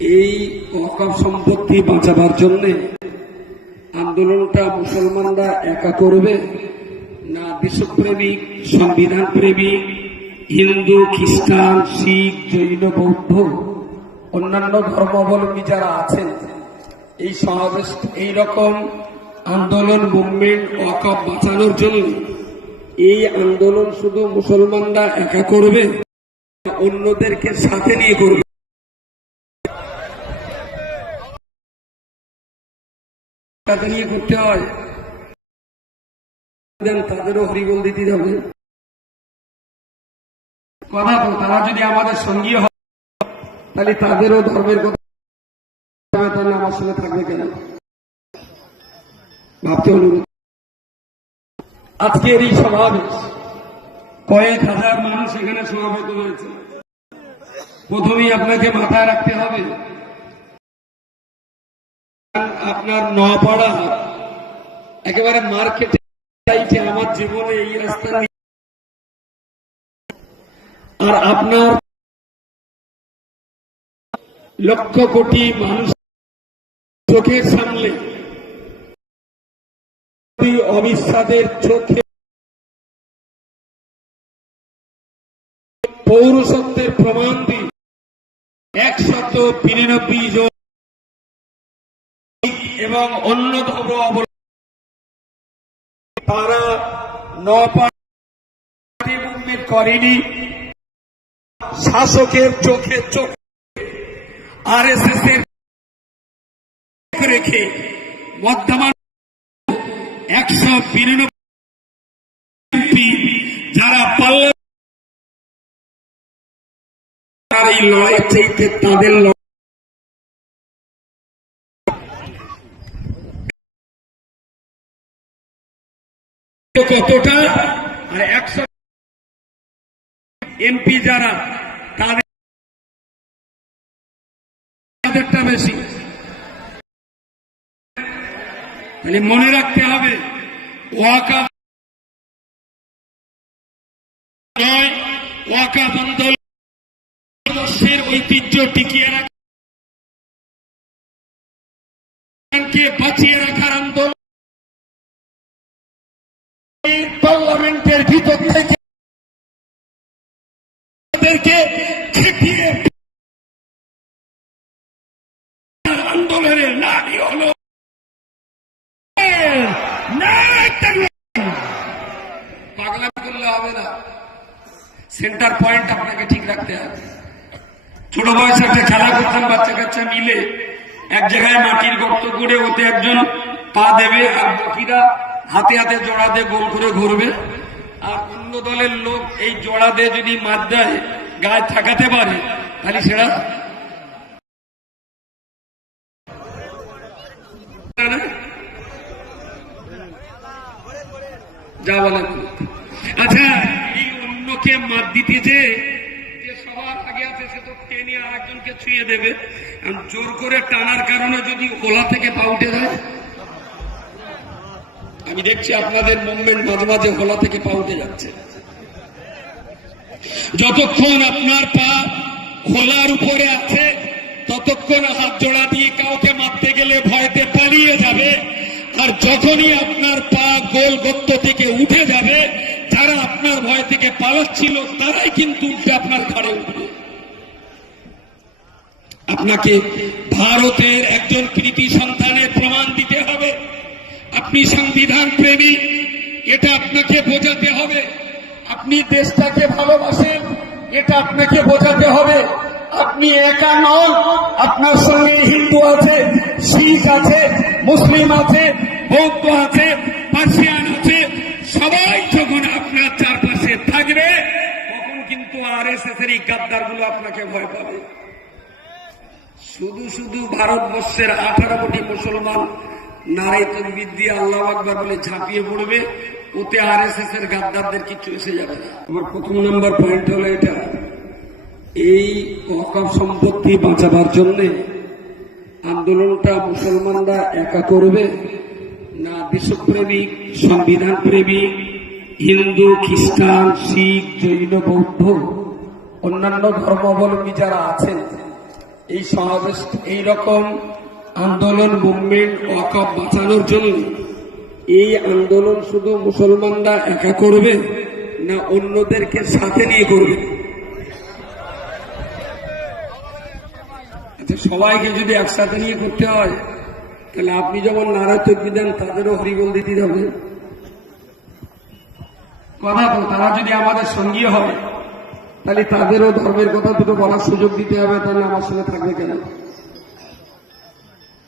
এই অকাপ সম্পত্তি বাঁচাবার জন্য আন্দোলনটা মুসলমানরা একা করবে না দেশপ্রেমিক সংবিধান প্রেমিক হিন্দু, খ্রিস্টান, শিখ, জৈন, বৌদ্ধ, অন্যান্য ধর্মাবলম্বী যারা আছেন, এই সমাবেশ, এই রকম আন্দোলন, মুভমেন্ট অকাপ বাঁচানোর জন্য এই আন্দোলন শুধু মুসলমানরা একা করবে অন্যদেরকে সাথে নিয়ে করবে। সাথে নিয়ে করতে হয়। তাদেরও হরিবল দিতে হবে। কথা তারা যদি আমাদের সঙ্গী হয়, তাহলে তাদেরও ধর্মের কথা তাহলে আমার সঙ্গে থাকবে কেন? ভাবতে অনুরোধ আজকের এই সমাবেশ, কয়েক হাজার মানুষ এখানে সমাবেত হয়েছে। প্রথমেই আপনাকে মাথায় রাখতে হবে আপনার নপাড়া একেবারে মার্কেটে আমার জীবনে এই রাস্তা আর আপনার লক্ষ কোটি মানুষ চোখের সামনে অবিশ্বাদের চোখে পৌরসত্বের প্রমাণ দিই একশত বিরানব্বই জন এবং অন্য ধর্ম তারা মুভমেন্ট করেনি। শাসকের চোখে চোখ আর এস এস এর রেখে বর্ধমান একশো বিরানব্বই যারা পাল্লা এই লড়াই তাদের কতটা আর একশো এমপি যারা, তাদের তাদেরটা বেশি। তাহলে মনে রাখতে হবে, ওয়াকা নয়, ওয়াকা আন্দোলন ঐতিহ্য টিকিয়ে রাখাকে তাদেরকে খেপিয়ে সেন্টার পয়েন্ট আপনাকে ঠিক রাখতে হবে। ছোট বয়সে একটা খেলা করতাম বাচ্চা কাচ্চা মিলে এক জায়গায় মাটির গর্ত করে ওতে একজন পা দেবে আর বাকিরা হাতে হাতে জোড়া দিয়ে গোল করে ঘুরবে। আর অন্য দলের লোক এই জোড়া দিয়ে যদি মাছ দেয় গায়ে থাকাতে পারে, তাহলে সেটা আচ্ছা এই অন্যকে মাত দিতে যে সবার আগে আছে, সে তো টেনে আর একজনকে ছুঁয়ে দেবে। জোর করে টানার কারণে যদি ওলা থেকে পা উঠে যায়। আমি দেখছি আপনাদের মুভমেন্ট মাঝে মাঝে হোলা থেকে পা উঠে যাচ্ছে। যতক্ষণ আপনার পা হোলার উপরে আছে, ততক্ষণ হাত জোড়া দিয়ে কাউকে মারতে গেলে ভয়তে পালিয়ে যাবে। আর যখনই আপনার পা গোল গত্ত থেকে উঠে যাবে, যারা আপনার ভয় থেকে পালাচ্ছিল, তারাই কিন্তু উঠবে আপনার ঘাড়ে উঠবে। আপনাকে ভারতের একজন কৃতি সন্তানের প্রমাণ দিতে হবে। আপনি সংবিধান প্রেমী, এটা আপনাকে বোঝাতে হবে। আপনি দেশটাকে ভালোবাসেন, এটা আপনাকে বোঝাতে হবে। আপনি একা নন, আপনার সঙ্গে হিন্দু আছে, শিখ আছে, মুসলিম আছে, বৌদ্ধ আছে, পার্সিয়ান আছে, সবাই যখন আপনার চারপাশে থাকবে, তখন কিন্তু আর এস এস এর এই গাদ্দারগুলো আপনাকে ভয় পাবে। শুধু শুধু ভারতবর্ষের আঠারো কোটি মুসলমান নারাই তকবির দিয়ে আল্লাহ আকবর বলে ঝাঁপিয়ে পড়বে। ওতে আর এস এস এর গাদ্দারদের কিছু এসে যাবে না। আমার প্রথম নাম্বার পয়েন্ট হলো এটা। এই অকাপ সম্পত্তি বাঁচাবার জন্যে আন্দোলনটা মুসলমানরা একা করবে না দেশপ্রেমিক সংবিধান প্রেমিক হিন্দু, খ্রিস্টান, শিখ, জৈন, বৌদ্ধ, অন্যান্য ধর্মাবলম্বী যারা আছেন, এই সমাবেশ, এই রকম আন্দোলন, মুভমেন্ট ওয়াকফ বাঁচানোর জন্য এই আন্দোলন শুধু মুসলমানরা একা করবে না অন্যদেরকে সাথে নিয়ে করবে? আচ্ছা সবাইকে যদি একসাথে নিয়ে করতে হয়, তাহলে আপনি যখন নারা চর্বি দেন, তাদেরও হরিবল দিতে হবে। কথা তো তারা যদি আমাদের সঙ্গী হয়, তাহলে তাদেরও ধর্মের কথা দুটো বলার সুযোগ দিতে হবে, তাহলে আমার সঙ্গে থাকবে কেন?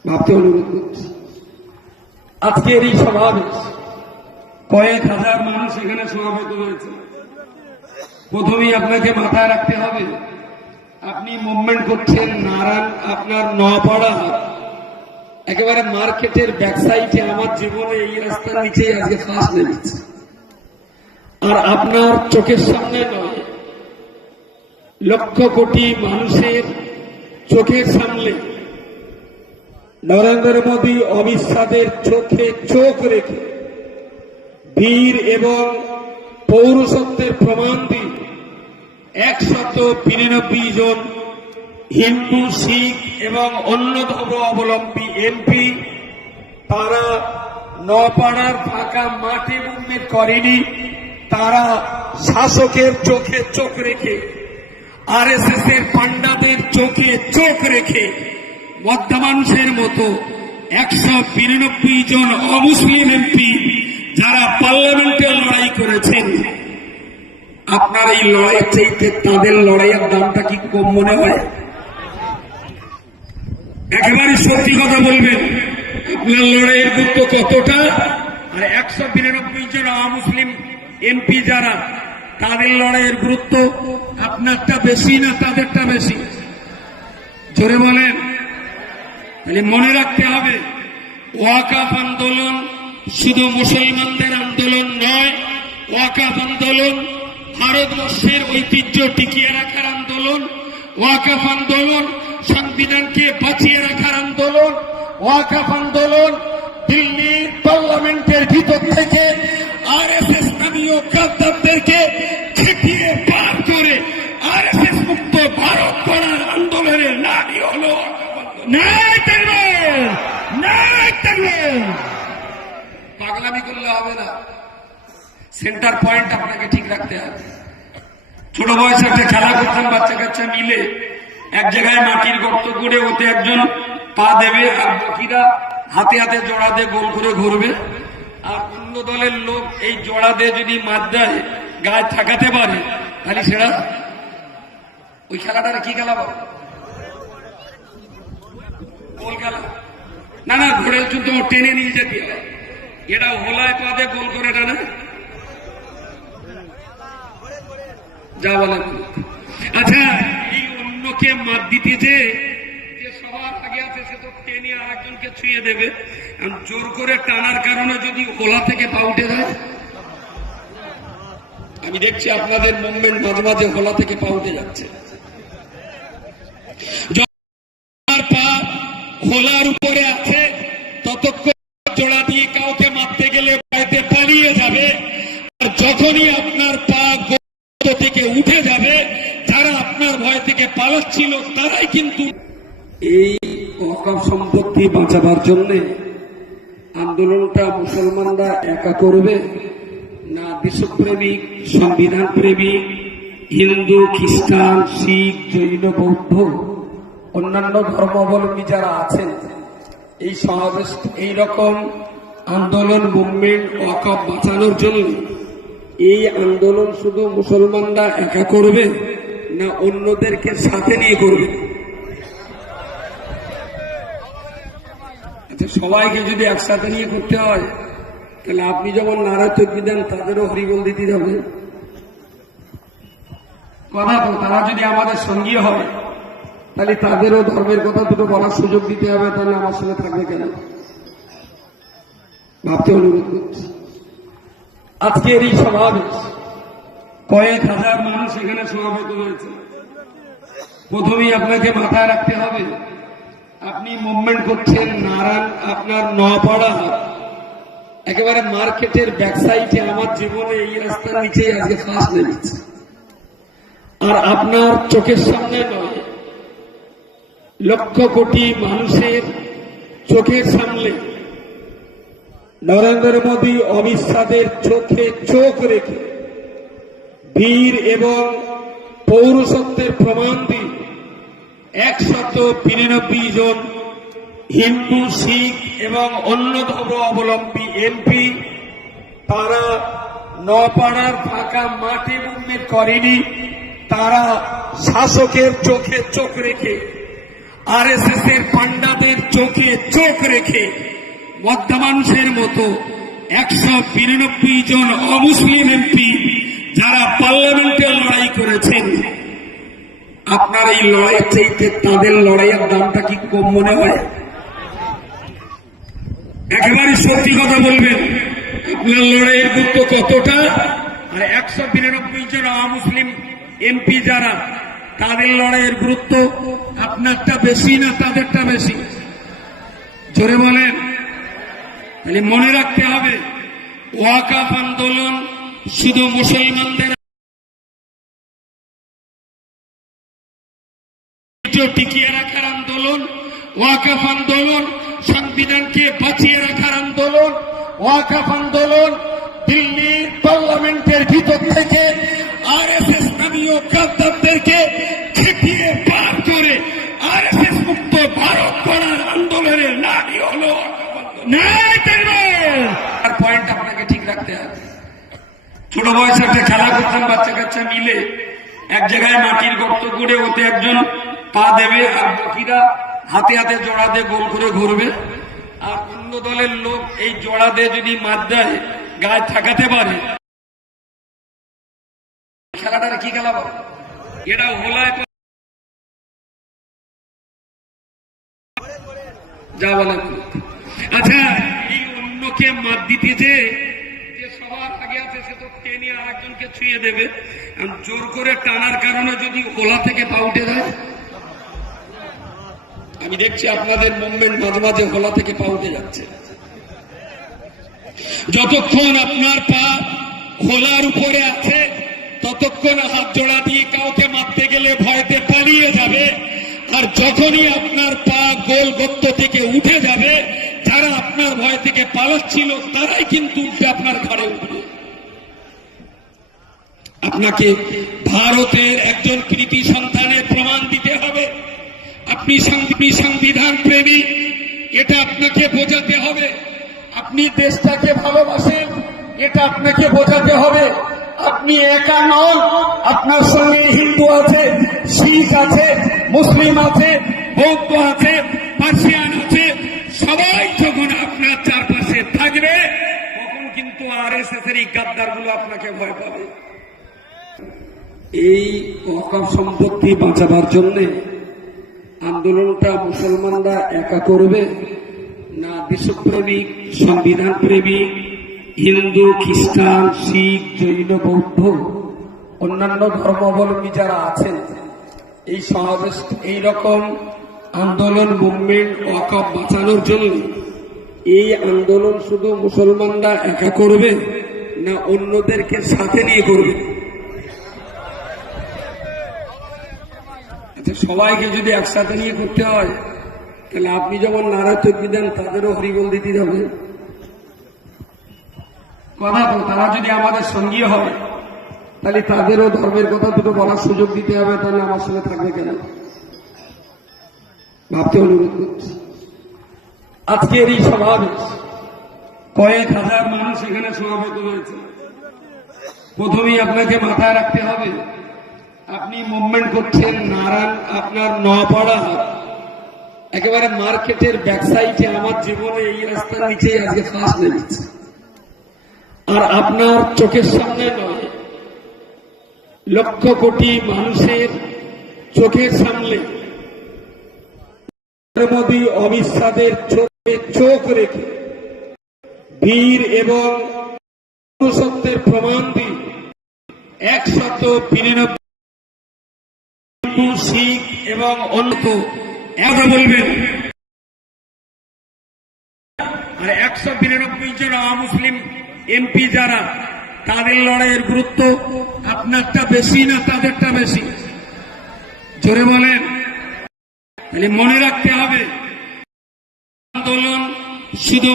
ভাবতে অনুরোধ করছি। আজকের এই সমাবেশ। কয়েক হাজার মানুষ এখানে সমাবেত হয়েছে। প্রথমেই আপনাকে মাথায় রাখতে হবে, আপনি মুভমেন্ট করছেন নারায়ণ, আপনার নপাড়া একেবারে মার্কেটের ব্যাক সাইডে আমার জীবনে এই রাস্তার নিচেই আজকে ফার্স্ট নেমেছে। আর আপনার চোখের সামনে নয়, লক্ষ কোটি মানুষের চোখের সামনে নরেন্দ্র মোদী অমিত শাহের চোখে চোখ রেখে বীর এবং পৌরসত্বের প্রমাণ দিয়ে একশত বিরানব্বই জন হিন্দু, শিখ এবং অন্য ধর্ম অবলম্বী এমপি তারা নপাড়ার ফাঁকা মাঠে মুভমেন্ট করেনি। তারা শাসকের চোখে চোখ রেখে আর এস এর পান্ডাদের চোখে চোখ রেখে মধ্যা মানুষের মতো একশো বিরানব্বই জন অমুসলিম এমপি যারা পার্লামেন্টে লড়াই করেছেন। আপনার এই লড়াই চাইতে তাদের লড়াইয়ের দামটা কি কম মনে হয়? একেবারে সত্যি কথা বলবেন, আপনার লড়াইয়ের গুরুত্ব কতটা? আর একশো বিরানব্বই জন মুসলিম এমপি যারা, তাদের লড়াইয়ের গুরুত্ব আপনারটা বেশি না তাদেরটা বেশি? জোরে বলেন। তাহলে মনে রাখতে হবে, ওয়াকাফ আন্দোলন শুধু মুসলমানদের আন্দোলন নয়, ওয়াকাফ আন্দোলন ভারতবর্ষের ঐতিহ্য টিকিয়ে রাখার আন্দোলন, ওয়াকাফ আন্দোলন সংবিধানকে বাঁচিয়ে রাখার আন্দোলন, ওয়াকাফ আন্দোলন দিল্লির পার্লামেন্টের ভিতর থেকে আর এস এস নামীয় গাদ্দারদেরকে ছেটিয়ে পার করে আর এস এস মুক্ত ভারত করার আন্দোলনের নারী হল তাকবীর! পাগলামি করলে হবে না। সেন্টার পয়েন্ট আপনাকে ঠিক রাখতে হবে। ছোট বয়সে একটা খেলা করতাম বাচ্চা কাচ্চা মিলে এক জায়গায় মাটির গর্ত করে ওতে একজন পা দেবে আর বাকিরা হাতে হাতে জোড়া দিয়ে গোল করে ঘুরবে। আর অন্য দলের লোক এই জোড়া দিয়ে যদি মাছ দেয়, গায়ে থাকাতে পারে, তাহলে সেটা ওই খেলাটা কি খেলা বলে? খেলা। না না, ঘোড়ের যুদ্ধ টেনে নিয়ে যেতে হয় এটা হোলায় পাদে গোল করে এটা না যা বলে। আচ্ছা এই অন্যকে মাত দিতে যে সবার আগে আছে, সে তো টেনে আর একজনকে ছুঁয়ে দেবে। জোর করে টানার কারণে যদি ওলা থেকে পা উঠে যায়, আমি দেখছি আপনাদের মুভমেন্ট মাঝে মাঝে হোলা থেকে পা উঠে যাচ্ছে। পা হোলার উপরে আছে, ততক্ষণ জোড়া দিয়ে কাউকে মারতে গেলে ভয়তে পালিয়ে যাবে। আর যখনই আপনার পা থেকে উঠে যাবে, যারা আপনার ভয় থেকে পালাচ্ছিল, তারাই কিন্তু এই অকাপ সম্পত্তি বাঁচাবার জন্য আন্দোলনটা মুসলমানরা একা করবে, না দেশপ্রেমিক সংবিধান প্রেমিক হিন্দু, খ্রিস্টান, শিখ, জৈন, বৌদ্ধ। অন্যান্য ধর্মাবলম্বী যারা আছেন, এই সমাবেশ, এই রকম আন্দোলন, মুভমেন্ট ওয়াকফ বাঁচানোর জন্য এই আন্দোলন শুধু মুসলমানরা একা করবে না অন্যদেরকে সাথে নিয়ে করবে? আচ্ছা সবাইকে যদি একসাথে নিয়ে করতে হয়, তাহলে আপনি যখন নারা চর্বি দেন, তাদেরও হরিবল দিতে হবে। কথা তারা যদি আমাদের সঙ্গী হয় তাহলে তাদেরও ধর্মের কথা দুটো বলার সুযোগ দিতে হবে, তাহলে আমার সঙ্গে থাকবে কেন? ভাবতে অনুরোধ করছি। আজকের এই সমাবেশ, কয়েক হাজার মানুষ এখানে সমাবেত হয়েছে। প্রথমেই আপনাকে মাথায় রাখতে হবে, আপনি মুভমেন্ট করছেন নারায়ণ, আপনার নপাড়া একেবারে মার্কেটের ব্যাক সাইডে আমার জীবনে এই রাস্তার নিচেই আজকে ফার্স্ট নেমেছে আর আপনার চোখের সামনে নয় লক্ষ কোটি মানুষের চোখের সামনে নরেন্দ্র মোদী অমিত শাহের চোখে চোখ রেখে বীর এবং পৌরসত্বের প্রমাণ দিয়ে একশত বিরানব্বই জন হিন্দু, শিখ এবং অন্য ধর্ম অবলম্বী এমপি তারা নপাড়ার ফাঁকা মাঠে মুভমেন্ট করেনি। তারা শাসকের চোখে চোখ রেখে আরএসএস এর পান্ডাদের চোখে চোখ রেখে মধ্যা মানুষের মতো একশো বিরানব্বই জন অমুসলিম এমপি যারা পার্লামেন্টে লড়াই করেছেন, আপনার এই লড়াইয়ের চাইতে তাদের লড়াইয়ের দামটা কি কম মনে হয়? একেবারে সত্যি কথা বলবেন, আপনার লড়াইয়ের গুরুত্ব কতটা? আর একশো বিরানব্বই জন মুসলিম এমপি যারা তাদের লড়াইয়ের গুরুত্ব আপনারটা বেশি না তাদেরটা বেশি? জোরে বলেন। তাহলে মনে রাখতে হবে, ওয়াকাফ আন্দোলন শুধু মুসলমানদের টিকিয়ে রাখার আন্দোলন, ওয়াকাফ আন্দোলন, সংবিধানকে বাঁচিয়ে রাখার আন্দোলন, ওয়াকাফ আন্দোলন দিল্লির পার্লামেন্টের ছোট বয়সে একটা খেলা করতাম বাচ্চা কাচ্চা মিলে এক জায়গায় মাটির গর্ত করে ওতে একজন পা দেবে, আর বাকিরা হাতে হাতে জোড়া দিয়ে গোল করে ঘুরবে। আর অন্য দলের লোক এই জোড়া দিয়ে যদি মার দেয়, গায়ে থাকাতে পারে। খেলাটার কি খেলা? এটা হোলায় যা বলে আচ্ছা এই অন্যকে মাত দিতে যে টেনে আর একজনকে ছুঁয়ে দেবে। জোর করে টানার কারণে যদি ওলা থেকে পা উঠে যায়। আমি দেখছি আপনাদের মুভমেন্ট মাঝে মাঝে হোলা থেকে পা উঠে যাচ্ছে। যতক্ষণ আপনার পা খোলার উপরে আছে, ততক্ষণ হাত জোড়া দিয়ে কাউকে মারতে গেলে ভয়তে পালিয়ে যাবে। আর যখনই আপনার পা গোল গত্ত থেকে উঠে যাবে, যারা আপনার ভয় থেকে পালাচ্ছিল, তারাই কিন্তু আপনার ঘরে উঠবে। আপনাকে ভারতের একজন কৃতি সন্তানের প্রমাণ দিতে হবে। আপনি সংবিধান প্রেমী, এটা আপনাকে বোঝাতে হবে। আপনি দেশটাকে ভালোবাসেন, এটা আপনাকে বোঝাতে হবে। আপনি একা নন, আপনার সঙ্গে হিন্দু আছে, শিখ আছে, মুসলিম আছে, বৌদ্ধ আছে, পার্সিয়ান আছে, সবাই যখন আপনার চারপাশে থাকবে, তখন কিন্তু আর এস এস এর এই গাদ্দারগুলো আপনাকে ভয় পাবে। এই অকাপ সম্পত্তি বাঁচাবার জন্যে আন্দোলনটা মুসলমানরা একা করবে, না দেশপ্রেমিক সংবিধান প্রেমিক হিন্দু, খ্রিস্টান, শিখ, জৈন, বৌদ্ধ, অন্যান্য ধর্মাবলম্বী যারা আছেন, এই সমাবেশ, এই রকম আন্দোলন, মুভমেন্ট ওয়াকফ বাঁচানোর জন্য এই আন্দোলন শুধু মুসলমানরা একা করবে, না অন্যদেরকে সাথে নিয়ে করবে আচ্ছা সবাইকে যদি একসাথে নিয়ে করতে হয়, তাহলে আপনি যেমন নারা তৈরি দেন, তাদেরও হরিবল দিতে হবে। কথা তো তারা যদি আমাদের সঙ্গী হয়, তাহলে তাদেরও ধর্মের কথা দুটো বলার সুযোগ দিতে হবে, তাহলে আমার সঙ্গে থাকবে কেন? ভাবতে অনুরোধ করছি। আজকের এই সমাবেশ, কয়েক হাজার মানুষ এখানে সমাবেত হয়েছে। প্রথমেই আপনাকে মাথায় রাখতে হবে আপনি মুভমেন্ট করছেন, নারায়ণ আপনার নপাড়া একেবারে মার্কেটের ব্যাক আমার জীবনে এই রাস্তার নিচেই আজকে ফাঁস লেগেছে। আর আপনার চোখের সামনে নয়, লক্ষ কোটি মানুষের চোখের সামনে মোদী, অমিত শাহের চোখে চোখ রেখে বীর এবং প্রমাণ দিয়ে একশত বিরানব্বই হিন্দু শিখ এবং অন্য একা বলবেন। আর একশো বিরানব্বই জন মুসলিম এমপি যারা, তাদের লড়াইয়ের গুরুত্ব আপনারটা বেশি না তাদেরটা বেশি? জোরে বলেন। তাহলে মনে রাখতে হবে, আন্দোলন শুধু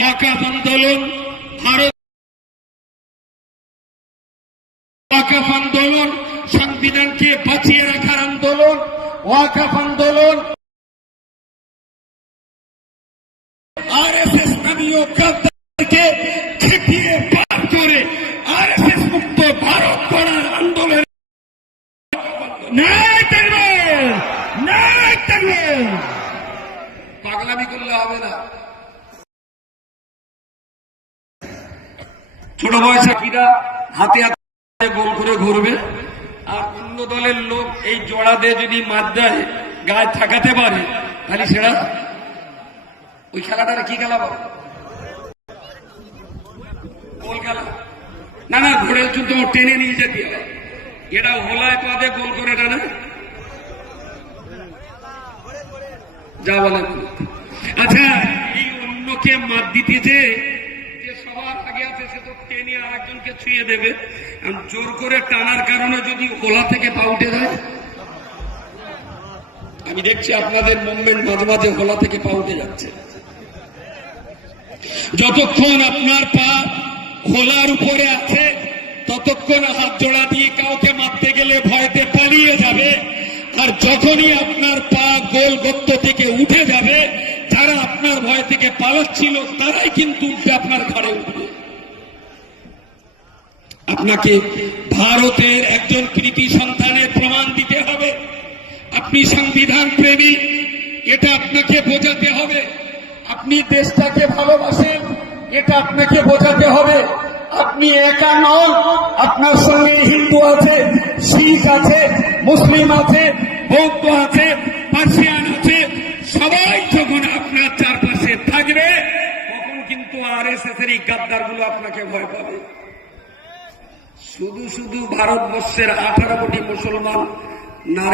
ওয়াকাফ আন্দোলন, ভারত ওয়াকাফ আন্দোলন, সংবিধানকে বাঁচিয়ে রাখার আন্দোলন, ওয়াকাফ আন্দোলন। আর এস এস নামীয় খেপিয়ে পার করে আর এস এস মুক্ত ভারত করার আন্দোলন! পাগলামি করলে হবে না। ছোট বয়সে হাতে গোল করে ঘুরবে। আর অন্য দলের লোক এই জোড়া দিয়ে যদি মার দেয়, গায়ে থাকাতে পারে, তাহলে সেটা ওই খেলাটা কি খেলা বল? গোল খেলা। না না, ঘোড়ের যুদ্ধ টেনে নিয়ে যেতে এটা হোলায় পাদে গোল করে এটা না যা বলেন আচ্ছা এই অন্যকে মাত দিতে যে টেনে আর একজনকে ছুঁয়ে দেবে। জোর করে টানার কারণে যদি হোলা থেকে পা উঠে যায়। আমি দেখছি আপনাদের মুভমেন্ট মাঝে মাঝে হোলা থেকে পা উঠে যাচ্ছে। যতক্ষণ আপনার পা খোলার উপরে আছে, ততক্ষণ হাত জোড়া দিয়ে কাউকে মারতে গেলে ভয়তে পালিয়ে যাবে। আর যখনই আপনার পা গোল গত্ত থেকে উঠে যাবে, যারা আপনার ভয় থেকে পালাচ্ছিল, তারাই কিন্তু উঠবে আপনার ঘরে উঠবে। আপনাকে ভারতের একজন কৃতি সন্তানের প্রমাণ দিতে হবে। আপনি সংবিধান প্রেমী, এটা আপনাকে বোঝাতে হবে। আপনি দেশটাকে ভালোবাসেন, এটা আপনাকে বোঝাতে হবে। আপনি একা নন, আপনার সঙ্গে হিন্দু আছে, শিখ আছে, মুসলিম আছে, বৌদ্ধ আছে, পার্সিয়ান আছে, সবাই যখন আপনার চারপাশে থাকবে, তখন কিন্তু আর এস এস এর এই গাদ্দারগুলো আপনাকে ভয় পাবে। শুধু শুধু ভারতবর্ষের আঠারো কোটি মুসলমান নারী